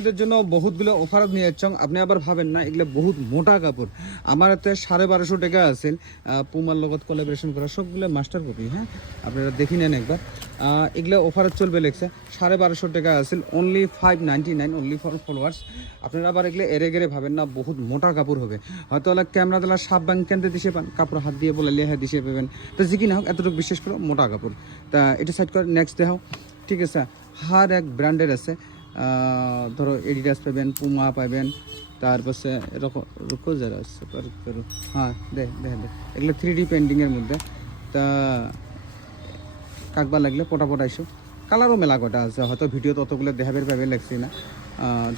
এদের জন্য বহুতগুলো অফার নিয়ে যাচ্ছ, আপনি আবার ভাবেন না এগুলো বহুত মোটা কাপড়। আমার হাতে 1250 টাকা আছে পুমার লগত কোলাবোরেশন করা সবগুলো মাস্টার কপি। হ্যাঁ, আপনারা দেখি নেন একবার। এগুলো অফারে চলবে লেগছে 1250 টাকা আছে, অনলি 599, অনলি ফর ফলোয়ার্স। আপনারা আবার এগুলো এরে গেড়ে ভাবেন না বহুত মোটা কাপড় হবে। হয়তো ক্যামেরা দিলা সাপ ব্যাংক কেনতে দিশে পান, কাপড় হাত দিয়ে বলে হ্যাঁ দিশে পাবেন। তো যে কি না হোক এতটুকু বিশ্বাস করো মোটা কাপড়। তা এটা সাইড করে নেক্সট দেখাও। ঠিক আছে, হার এক ব্র্যান্ডের আছে। ধরো এডিডাস পাবেন, পুমা পাবেন, তারপরে রুকো যারা আছে হ্যাঁ এগুলো 3D পেন্টিংয়ের মধ্যে। তা কাকবা লাগলে পটাপট আইসো। কালারও মেলা কটা আছে, হয়তো ভিডিও ততগুলো দেখাবের পাবে লাগছি না,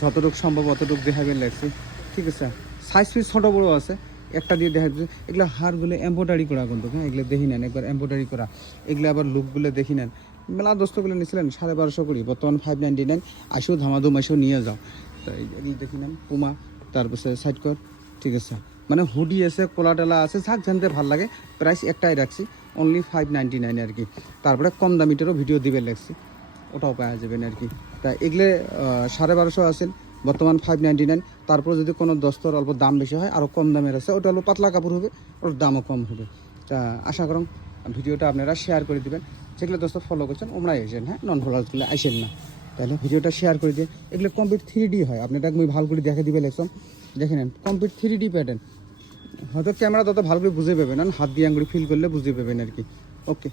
যতটুকু সম্ভব অতটুকু দেখাবের লাগছি। ঠিক আছে, সাইজ পিস ছোটো বড়ো আছে, একটা দিয়ে দেখা যাচ্ছে। এগুলো হারগুলো এম্ব্রয়ডারি করা কিন্তু। হ্যাঁ, এগুলো দেখি নেন একবার, এম্ব্রয়ডারি করা। এগুলো আবার লুকগুলো দেখি নেন। মেলা দোস্তগুলো নিয়েছিলেন 1250 করি, বর্তমান 599। আসেও ধামাধুম এসেও নিয়ে যাও। তো এগুলো দেখি নেন পুমা, তারপরে সাইড কর। ঠিক আছে, মানে হুডি আছে, কোলাটেলা আছে, যাক জানতে ভালো লাগে। প্রাইস একটাই রাখছি, অনলি 599 আর কি। তারপরে কম দামিটারও ভিডিও দিবে লাগছি, ওটাও পাওয়া যাবেন আর কি। তা এগুলো 1250 আছে, বর্তমান 599। তারপর যদি কোনো দস্তর অল্প দাম বেশি হয় আরও কম দামের আছে, ওটা অল্প পাতলা কাপড় হবে, ওর দামও কম হবে। তা আশা করুন ভিডিওটা আপনারা শেয়ার করে দেবেন। যেগুলো দোস্ত ফলো করছেন ওমরাই আসেন, হ্যাঁ, নন ফলোয়ার্সগুলো আসেন না। তাহলে ভিডিওটা শেয়ার করে দিয়ে। এগুলো কমপ্লিট 3D হয়, আপনারা আমি ভালো করে দেখে দিবে লেখলাম। দেখে নেন কমপ্লিট 3D প্যাটার্ন। হয়তো ক্যামেরা তত ভালো করে বুঝে পাবেন না, হাত দিয়ে আঙুলি ফিল করলে বুঝতে পাবেন আর কি। ওকে।